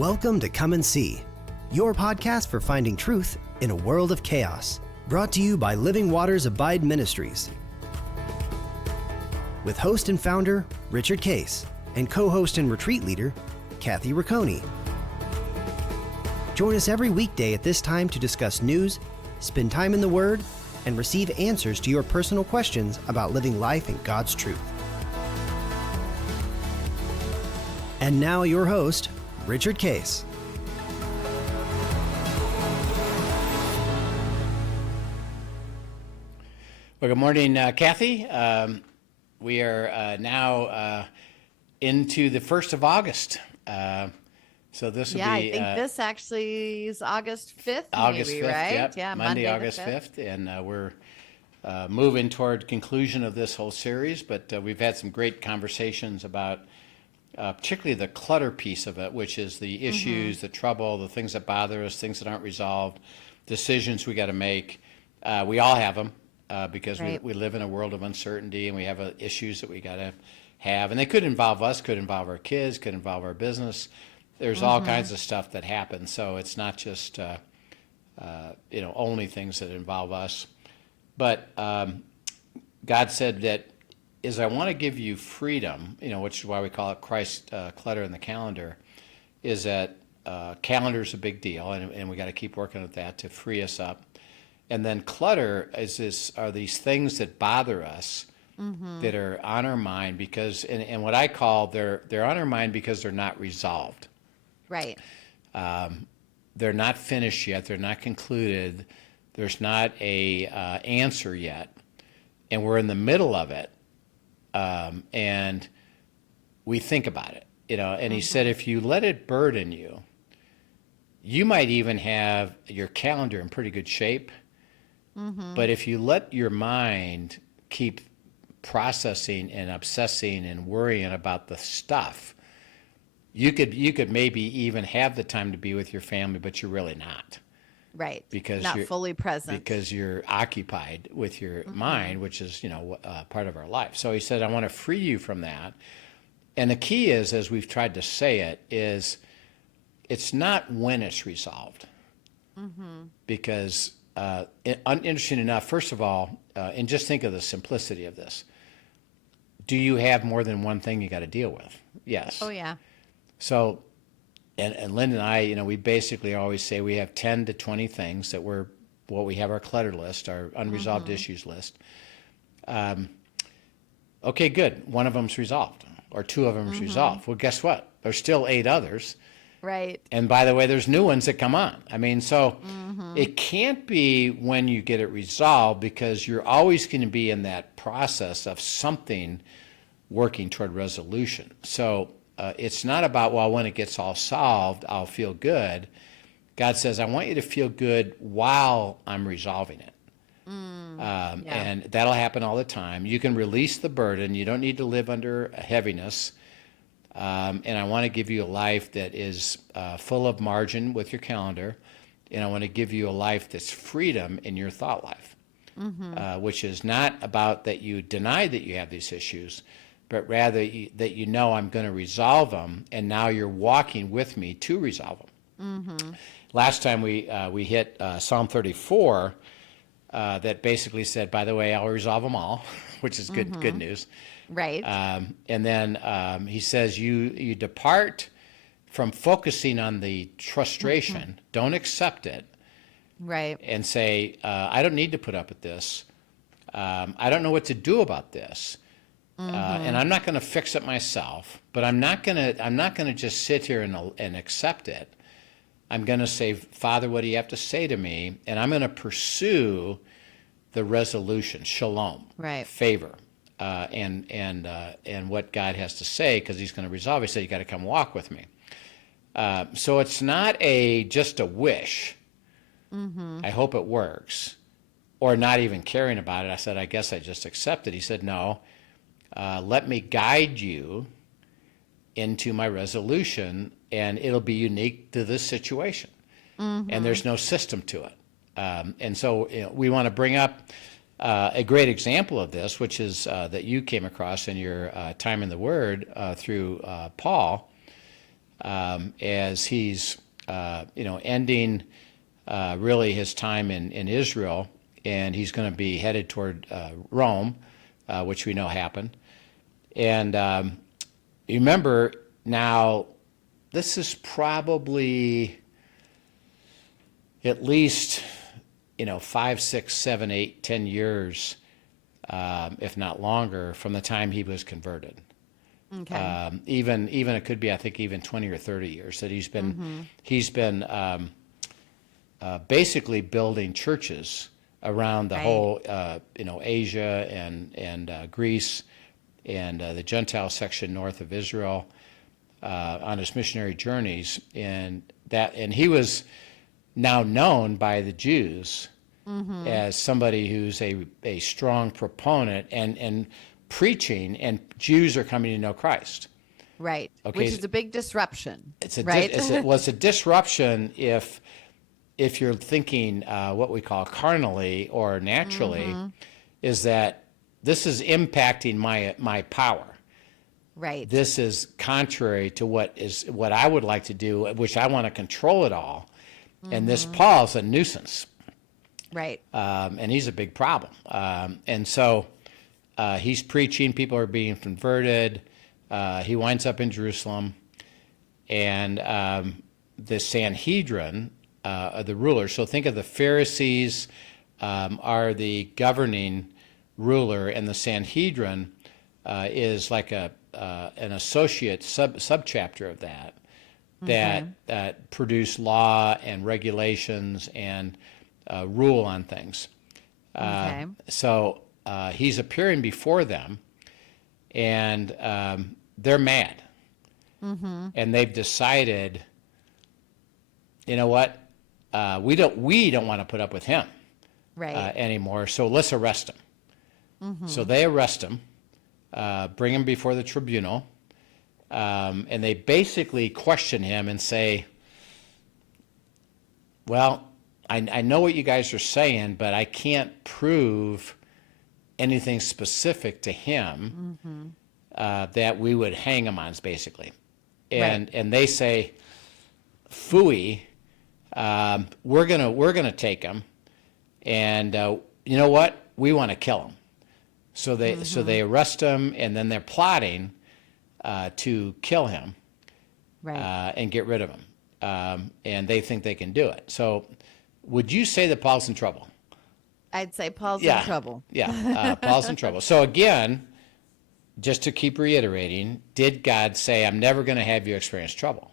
Welcome to Come and See, your podcast for finding truth in a world of chaos. Brought to you by Living Waters Abide Ministries. With host and founder, Richard Case, and co-host and retreat leader, Kathy Ricconi. Join us every weekday at this time to discuss news, spend time in the Word, and receive answers to your personal questions about living life in God's truth. And now your host, Richard Case. Well, good morning, Kathy. We are now into the 1st of August. So this will be... I think this actually is August 5th, August maybe, 5th, right? Yep. Yeah, Monday, August 5th. And we're moving toward conclusion of this whole series, but we've had some great conversations about particularly the clutter piece of it, which is the issues, the trouble, the things that bother us, things that aren't resolved, decisions we got to make. We all have them because Right. we live in a world of uncertainty, and we have issues that we got to have. And they could involve us, could involve our kids, could involve our business. There's all kinds of stuff that happens. So it's not just only things that involve us. But God said that I want to give you freedom, which is why we call it Christ Clutter in the calendar, is that calendar is a big deal, and we got to keep working at that to free us up. And then clutter are these things that bother us that are on our mind because, and what I call they're on our mind because they're not resolved. Right. They're not finished yet. They're not concluded. There's not a answer yet, and we're in the middle of it. And we think about it, and he said, if you let it burden you, you might even have your calendar in pretty good shape. But if you let your mind keep processing and obsessing and worrying about the stuff, you could maybe even have the time to be with your family, but you're really not. Right. Because not you're fully present. Because you're occupied with your mind, which is, part of our life. So he said, I want to free you from that. And the key is, as we've tried to say it, is it's not when it's resolved. Because, interesting enough, first of all, and just think of the simplicity of this. Do you have more than one thing you got to deal with? Yes. Oh, yeah. So, and Linda and I, we basically always say we have 10 to 20 things that we have our clutter list, our unresolved issues list. Okay, good. One of them's resolved, or two of them is resolved. Well, guess what? There's still 8 others. Right. And by the way, there's new ones that come on. I mean, so it can't be when you get it resolved, because you're always going to be in that process of something working toward resolution. So it's not about, well, when it gets all solved, I'll feel good. God says, I want you to feel good while I'm resolving it. And that'll happen all the time. You can release the burden. You don't need to live under heaviness. And I want to give you a life that is full of margin with your calendar. And I want to give you a life that's freedom in your thought life, which is not about that you deny that you have these issues, but rather that I'm going to resolve them, and now you're walking with me to resolve them. Last time we hit Psalm 34, that basically said, by the way, I'll resolve them all, which is good news. Right. And then he says, you depart from focusing on the frustration, don't accept it, Right. and say, I don't need to put up with this. I don't know what to do about this. And I'm not going to fix it myself, but I'm not going to just sit here and accept it. I'm going to say, Father, what do you have to say to me? And I'm going to pursue the resolution, shalom, Right. favor, and what God has to say, because he's going to resolve it. He said, you got to come walk with me. So it's not just a wish. I hope it works, or not even caring about it. I said, I guess I just accept it. He said, no. Let me guide you into my resolution, and it'll be unique to this situation. And there's no system to it. And so we want to bring up a great example of this, which is that you came across in your time in the Word through Paul. as he's ending really his time in Israel, and he's going to be headed toward Rome, which we know happened. And you remember now, this is probably at least 5, 6, 7, 8, 10 years, if not longer, from the time he was converted. Okay. Even it could be, I think, even 20 or 30 years that he's been basically building churches around the Right. whole Asia and Greece and the Gentile section north of Israel on his missionary journeys, and he was now known by the Jews as somebody who's a strong proponent and preaching, and Jews are coming to know Christ. Right. Okay, Which is a big disruption. It's a right. it's a disruption if you're thinking what we call carnally or naturally, is that this is impacting my power. Right. This is contrary to what I would like to do, which I want to control it all. And this Paul's a nuisance. Right. And he's a big problem. And so he's preaching, people are being converted. He winds up in Jerusalem, and the Sanhedrin, the rulers. So think of the Pharisees are the governing ruler, and the Sanhedrin is like an associate subchapter of that. That produce law and regulations and rule on things. Okay. So he's appearing before them, and they're mad. And they've decided, you know what, we don't want to put up with him Right. anymore, so let's arrest him. So they arrest him, bring him before the tribunal, and they basically question him and say, well, I know what you guys are saying, but I can't prove anything specific to him that we would hang him on, basically. And they say, phooey, we're gonna take him, and you know what? We want to kill him. So they arrest him, and then they're plotting to kill him Right. and get rid of him. And they think they can do it. So would you say that Paul's in trouble? I'd say Paul's Yeah. in trouble. Yeah, Paul's in trouble. So again, just to keep reiterating, did God say, I'm never going to have you experience trouble?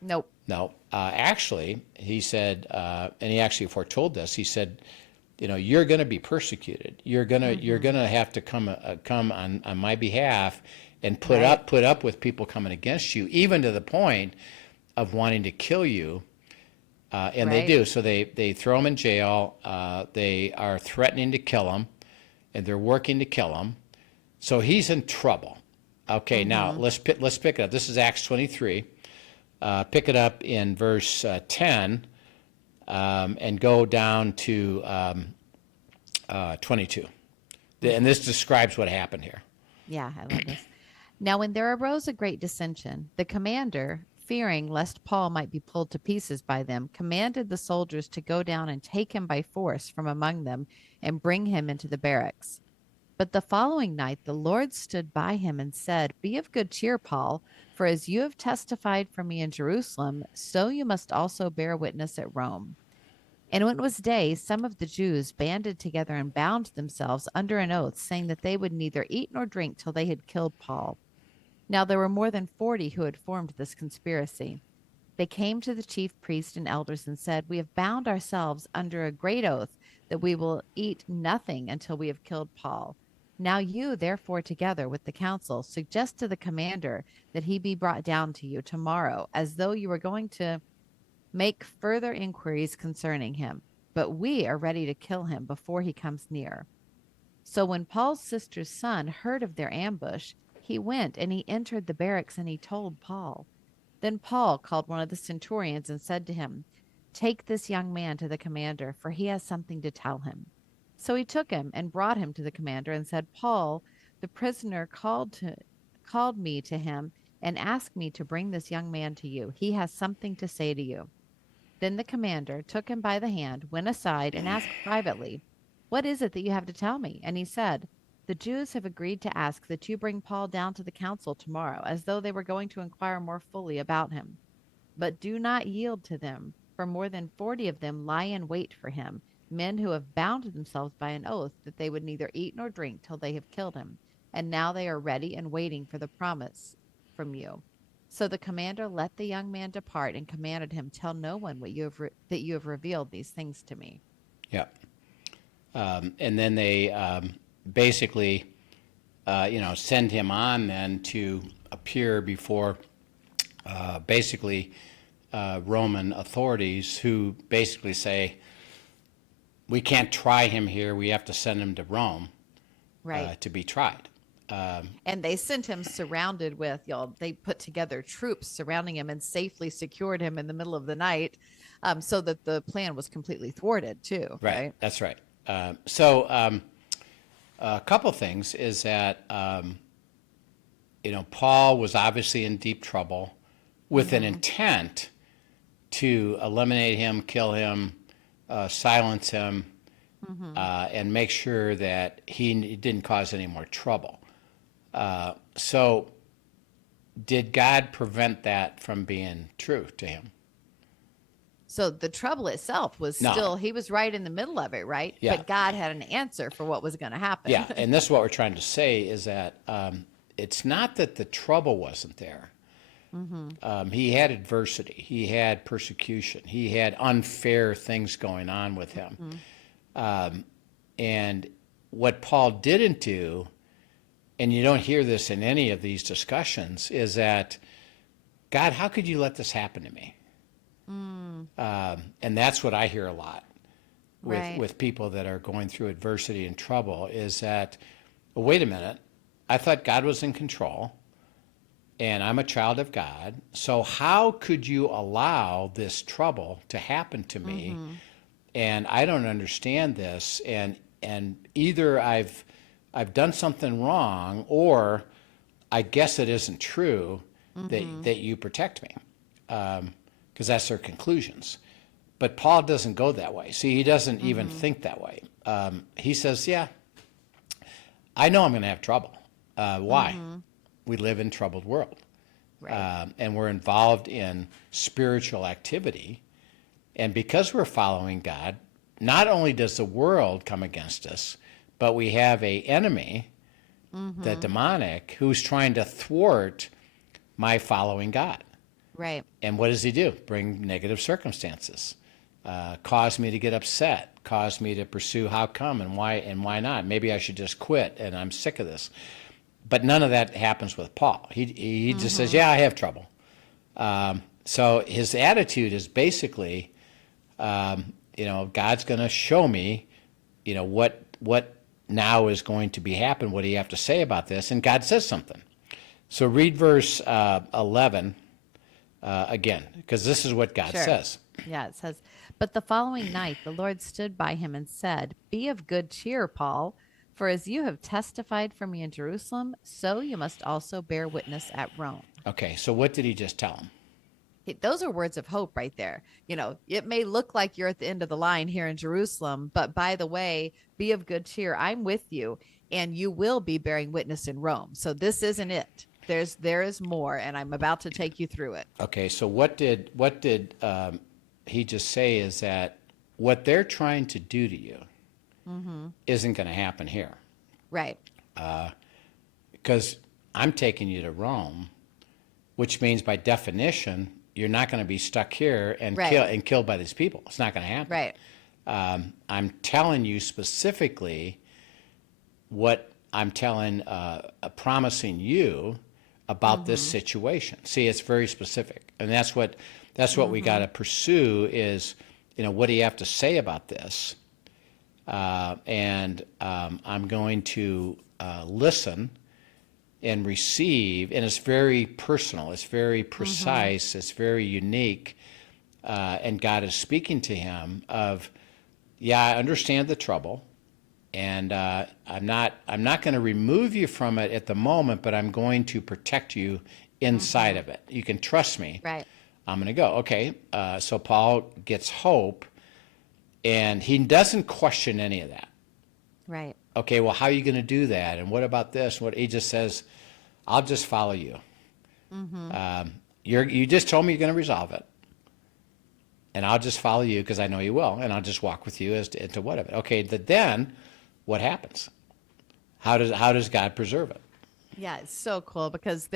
Nope. No. Actually, he said, and he actually foretold this, he said, you're going to be persecuted. You're gonna have to come on my behalf and put up with people coming against you, even to the point of wanting to kill you. And they do. So they throw him in jail. They are threatening to kill him, and they're working to kill him. So he's in trouble. Okay, now let's pick it up. This is Acts 23. Pick it up in verse 10 and go down to 22. And this describes what happened here. Yeah, I love this. Now, when there arose a great dissension, the commander, fearing lest Paul might be pulled to pieces by them, commanded the soldiers to go down and take him by force from among them and bring him into the barracks. But the following night the Lord stood by him and said, Be of good cheer, Paul, for as you have testified for me in Jerusalem, so you must also bear witness at Rome. And when it was day, some of the Jews banded together and bound themselves under an oath, saying that they would neither eat nor drink till they had killed Paul. Now there were more than 40 who had formed this conspiracy. They came to the chief priests and elders and said, We have bound ourselves under a great oath that we will eat nothing until we have killed Paul. Now you, therefore, together with the council, suggest to the commander that he be brought down to you tomorrow, as though you were going to make further inquiries concerning him. But we are ready to kill him before he comes near. So when Paul's sister's son heard of their ambush, he went and he entered the barracks and he told Paul. Then Paul called one of the centurions and said to him, Take this young man to the commander, for he has something to tell him. So he took him and brought him to the commander and said, Paul, the prisoner, called me to him and ask me to bring this young man to you. He has something to say to you." Then the commander took him by the hand, went aside, and asked privately, "What is it that you have to tell me?" And he said, "The Jews have agreed to ask that you bring Paul down to the council tomorrow, as though they were going to inquire more fully about him. But do not yield to them, for more than 40 of them lie in wait for him, men who have bound themselves by an oath that they would neither eat nor drink till they have killed him. And now they are ready and waiting for the promise from you." So the commander let the young man depart and commanded him, "Tell no one that you have revealed these things to me." Yeah. And then they basically, send him on then to appear before basically Roman authorities, who basically say, we can't try him here. We have to send him to Rome Right. to be tried. And they sent him surrounded with, they put together troops surrounding him and safely secured him in the middle of the night, so that the plan was completely thwarted too. Right. That's right. So a couple things is that, Paul was obviously in deep trouble with an intent to eliminate him, kill him, silence him, and make sure that he didn't cause any more trouble. So did God prevent that from being true to him? So the trouble itself was No. still, he was right in the middle of it, right? Yeah. But God had an answer for what was going to happen. Yeah, and this is what we're trying to say is that it's not that the trouble wasn't there. He had adversity. He had persecution. He had unfair things going on with him. And what Paul didn't do, and you don't hear this in any of these discussions, is that, God, how could you let this happen to me? And that's what I hear a lot with people that are going through adversity and trouble, is that, well, wait a minute, I thought God was in control, and I'm a child of God, so how could you allow this trouble to happen to me? And I don't understand this, and either I've done something wrong, or I guess it isn't true that you protect me, because that's their conclusions. But Paul doesn't go that way. See, he doesn't even think that way. He says, yeah, I know I'm going to have trouble. Why? We live in a troubled world. Right. And we're involved in spiritual activity. And because we're following God, not only does the world come against us, but we have an enemy, the demonic, who's trying to thwart my following God. Right. And what does he do? Bring negative circumstances, cause me to get upset, cause me to pursue how come and why not. Maybe I should just quit, and I'm sick of this. But none of that happens with Paul. He just says, yeah, I have trouble. So his attitude is basically, God's going to show me, what now is going to be happen. What do you have to say about this? And God says something. So read verse 11 again, because this is what God says. Yeah, it says, "But the following night the Lord stood by him and said, 'Be of good cheer, Paul, for as you have testified for me in Jerusalem, so you must also bear witness at Rome.'" Okay, so what did he just tell him? Those are words of hope right there. It may look like you're at the end of the line here in Jerusalem, but by the way, be of good cheer. I'm with you, and you will be bearing witness in Rome. So this isn't it. There is more, and I'm about to take you through it. Okay, so what did he just say is that what they're trying to do to you isn't going to happen here. Right. Because I'm taking you to Rome, which means by definition, you're not going to be stuck here and killed by these people. It's not going to happen. Right. I'm telling you specifically what I'm promising you about this situation. See, it's very specific, and that's what we got to pursue is, what do you have to say about this? And I'm going to listen and receive, and it's very personal, it's very precise, it's very unique, and God is speaking to him of, yeah, I understand the trouble, and I'm not going to remove you from it at the moment, but I'm going to protect you inside of it. You can trust me. Right. I'm going to go. Okay. So Paul gets hope, and he doesn't question any of that. Right. Okay, well, how are you going to do that? And what about this? What he just says, I'll just follow you. You just told me you're going to resolve it, and I'll just follow you because I know you will, and I'll just walk with you as to what of it. Okay, then what happens? How does God preserve it? Yeah, it's so cool because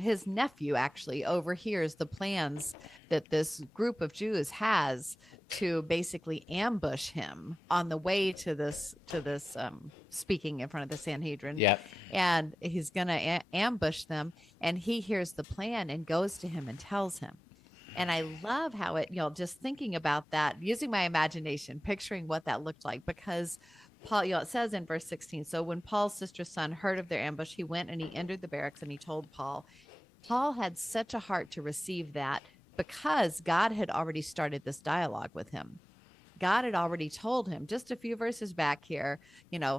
his nephew actually overhears the plans that this group of Jews has to basically ambush him on the way to this speaking in front of the Sanhedrin. Yep. And he's going to ambush them, and he hears the plan and goes to him and tells him. And I love how just thinking about that, using my imagination, picturing what that looked like, because Paul, it says in verse 16, so when Paul's sister's son heard of their ambush, he went and he entered the barracks and he told Paul. Paul had such a heart to receive that because God had already started this dialogue with him. God had already told him just a few verses back here,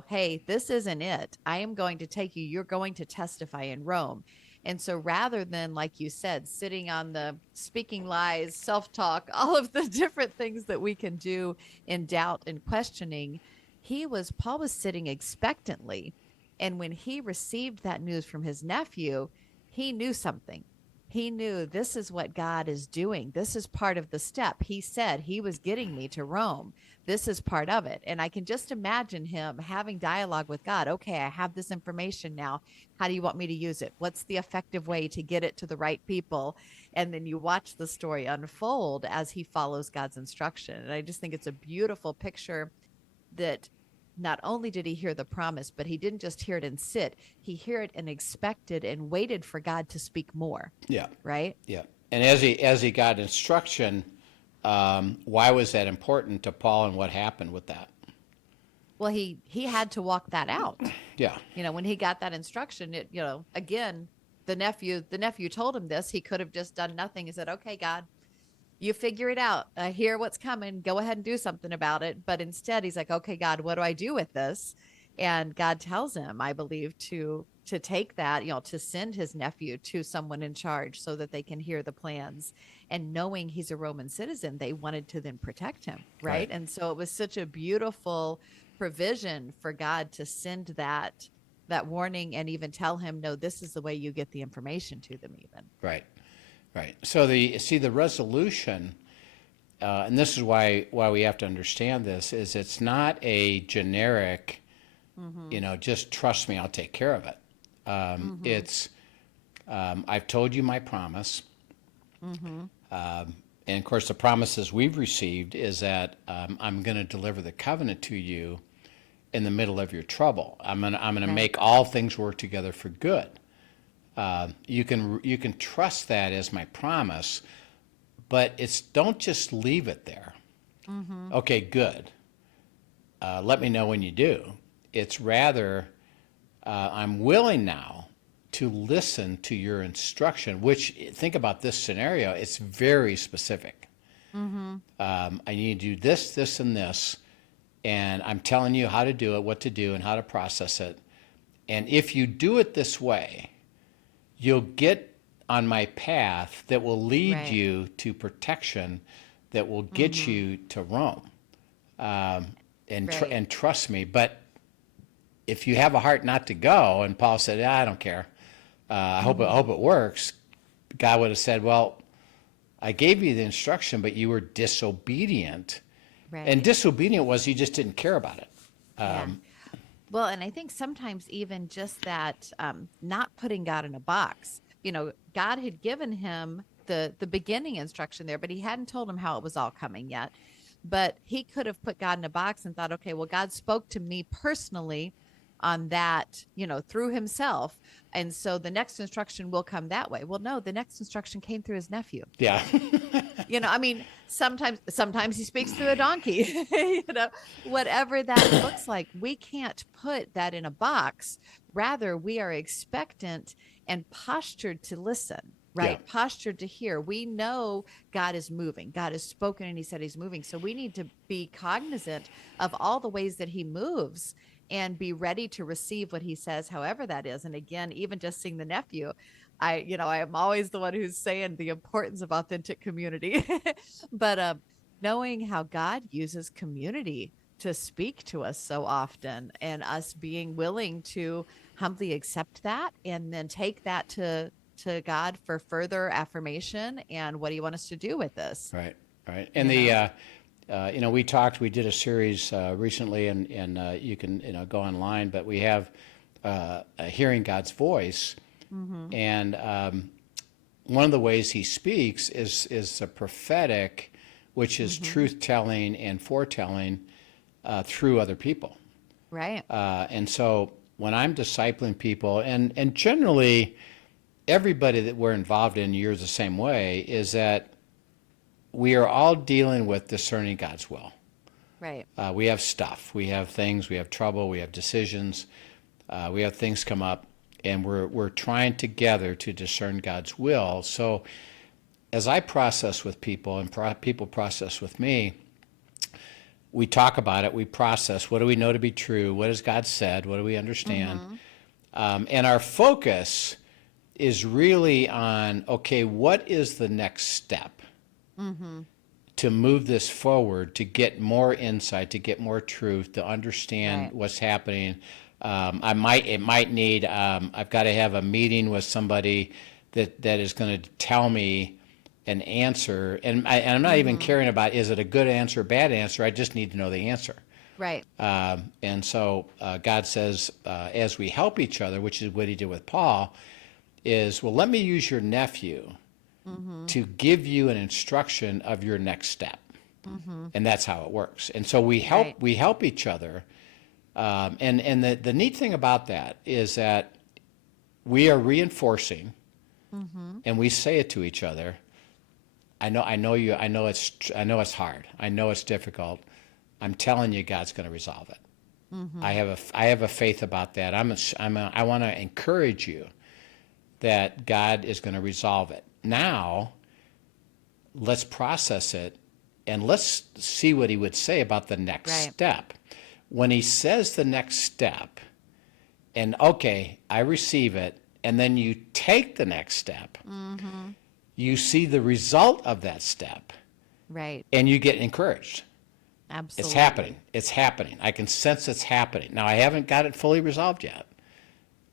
hey, this isn't it. I am going to take you. You're going to testify in Rome. And so rather than, like you said, sitting on the speaking lies, self-talk, all of the different things that we can do in doubt and questioning, Paul was sitting expectantly. And when he received that news from his nephew, he knew something. He knew this is what God is doing. This is part of the step. He said he was getting me to Rome. This is part of it. And I can just imagine him having dialogue with God. Okay, I have this information now. How do you want me to use it? What's the effective way to get it to the right people? And then you watch the story unfold as he follows God's instruction. And I just think it's a beautiful picture that not only did he hear the promise, but he didn't just hear it and sit. He heard it and expected and waited for God to speak more. Yeah. Right? Yeah. And as he got instruction, why was that important to Paul, and what happened with that? Well, he had to walk that out. Yeah. When he got that instruction, again, the nephew told him this. He could have just done nothing. He said, okay, God, you figure it out. I hear what's coming. Go ahead and do something about it. But instead, he's like, okay, God, what do I do with this? And God tells him, I believe, to take that, to send his nephew to someone in charge so that they can hear the plans. And knowing he's a Roman citizen, they wanted to then protect him. Right. And so it was such a beautiful provision for God to send that warning and even tell him, no, this is the way you get the information to them even. Right. Right. So the resolution, and this is why we have to understand this, is it's not a generic, just trust me, I'll take care of it. It's, I've told you my promise. And of course, the promises we've received is that I'm going to deliver the covenant to you in the middle of your trouble. I'm gonna make all things work together for good. You can trust that as my promise, but don't just leave it there. Okay, good. Let me know when you do. It's rather, I'm willing now to listen to your instruction, which, think about this scenario, it's very specific. I need to do this, this, and this, and I'm telling you how to do it, what to do, and how to process it. And if you do it this way, you'll get on my path that will lead you to protection, that will get you to Rome. And trust me. But if you have a heart not to go, and Paul said, I don't care, I hope it works, God would have said, well, I gave you the instruction, but you were disobedient. Right. And disobedient was you just didn't care about it. Well, and I think sometimes even just that not putting God in a box, God had given him the beginning instruction there, but he hadn't told him how it was all coming yet. But he could have put God in a box and thought, okay, well, God spoke to me personally on that, through himself. And so the next instruction will come that way. Well, no, the next instruction came through his nephew. Yeah. Sometimes he speaks through a donkey, whatever that looks like. We can't put that in a box. Rather, we are expectant and postured to listen, right? Yeah. Postured to hear. We know God is moving. God has spoken and he said he's moving. So we need to be cognizant of all the ways that he moves and be ready to receive what he says, however that is. And again, even just seeing the nephew, I am always the one who's saying the importance of authentic community. But knowing how God uses community to speak to us so often, and us being willing to humbly accept that and then take that to God for further affirmation and what do you want us to do with this? Right, right. And You know? we did a series recently, and you can go online, but we have hearing God's voice, Mm-hmm. and one of the ways He speaks is the prophetic, which is Mm-hmm. truth telling and foretelling through other people. Right. And so when I'm discipling people, and generally everybody that we're involved in, you're the same way, is that we are all dealing with discerning God's will. Right. We have stuff, we have things, we have trouble, we have decisions, we have things come up, and we're trying together to discern God's will. So as I process with people and people process with me, we talk about it, we process, what do we know to be true, what has God said, what do we understand? Mm-hmm. And our focus is really on, okay, what is the next step? Mm-hmm. To move this forward, to get more insight, to get more truth, to understand Right. what's happening. It might need, I've got to have a meeting with somebody that is going to tell me an answer. And I'm not even Mm-hmm. caring about, is it a good answer or bad answer? I just need to know the answer. Right. And so God says, as we help each other, which is what He did with Paul, is, well, let me use your nephew Mm-hmm. to give you an instruction of your next step. Mm-hmm. And that's how it works. And so we Right. help each other. And the neat thing about that is that we are reinforcing, Mm-hmm. and we say it to each other. I know it's hard. I know it's difficult. I'm telling you, God's going to resolve it. Mm-hmm. I have a faith about that. I want to encourage you that God is going to resolve it. Now, let's process it, and let's see what He would say about the next Right. step. When He says the next step, and okay, I receive it, and then you take the next step, Mm-hmm. you see the result of that step, Right. and you get encouraged. Absolutely. It's happening. It's happening. I can sense it's happening. Now, I haven't got it fully resolved yet,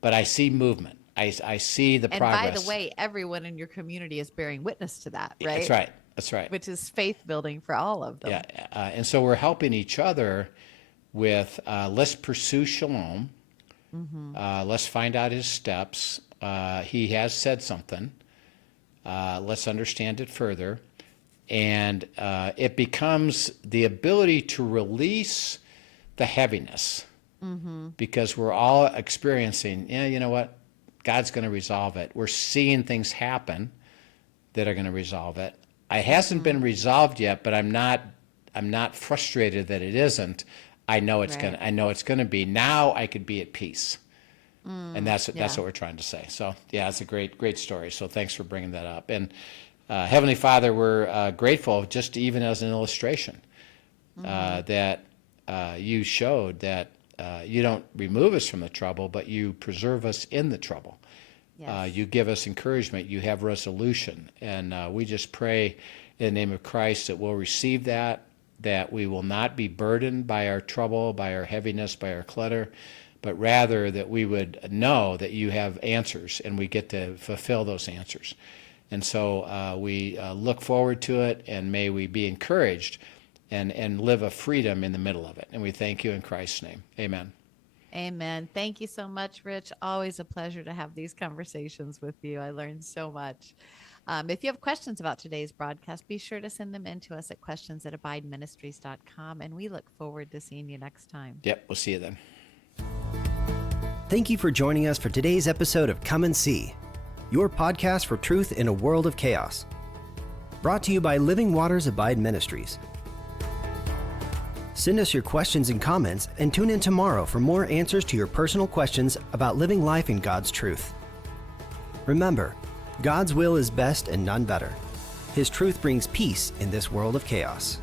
but I see movement. I see the And progress. by the way, everyone in your community is bearing witness to that, right? That's right. That's right. Which is faith building for all of them. Yeah. And so we're helping each other with let's pursue shalom. Mm-hmm. Let's find out His steps. He has said something. Let's understand it further. And it becomes the ability to release the heaviness, Mm-hmm. because we're all experiencing, you know what? God's going to resolve it. We're seeing things happen that are going to resolve it. It hasn't been resolved yet, but I'm not frustrated that it isn't. I know it's Right. going to be. Now I could be at peace. And that's Yeah. what we're trying to say. So yeah, it's a great story. So thanks for bringing that up. And Heavenly Father, we're grateful, just even as an illustration, that you showed that you don't remove us from the trouble, but you preserve us in the trouble. Yes. You give us encouragement. You have resolution. And we just pray in the name of Christ that we'll receive that we will not be burdened by our trouble, by our heaviness, by our clutter, but rather that we would know that you have answers, and we get to fulfill those answers. And so we look forward to it, and may we be encouraged and live a freedom in the middle of it. And we thank you in Christ's name. Amen. Amen. Thank you so much, Rich. Always a pleasure to have these conversations with you. I learned so much. If you have questions about today's broadcast, be sure to send them in to us at questions@abideministries.com. And we look forward to seeing you next time. Yep, we'll see you then. Thank you for joining us for today's episode of Come and See, your podcast for truth in a world of chaos. Brought to you by Living Waters Abide Ministries. Send us your questions and comments, and tune in tomorrow for more answers to your personal questions about living life in God's truth. Remember, God's will is best and none better. His truth brings peace in this world of chaos.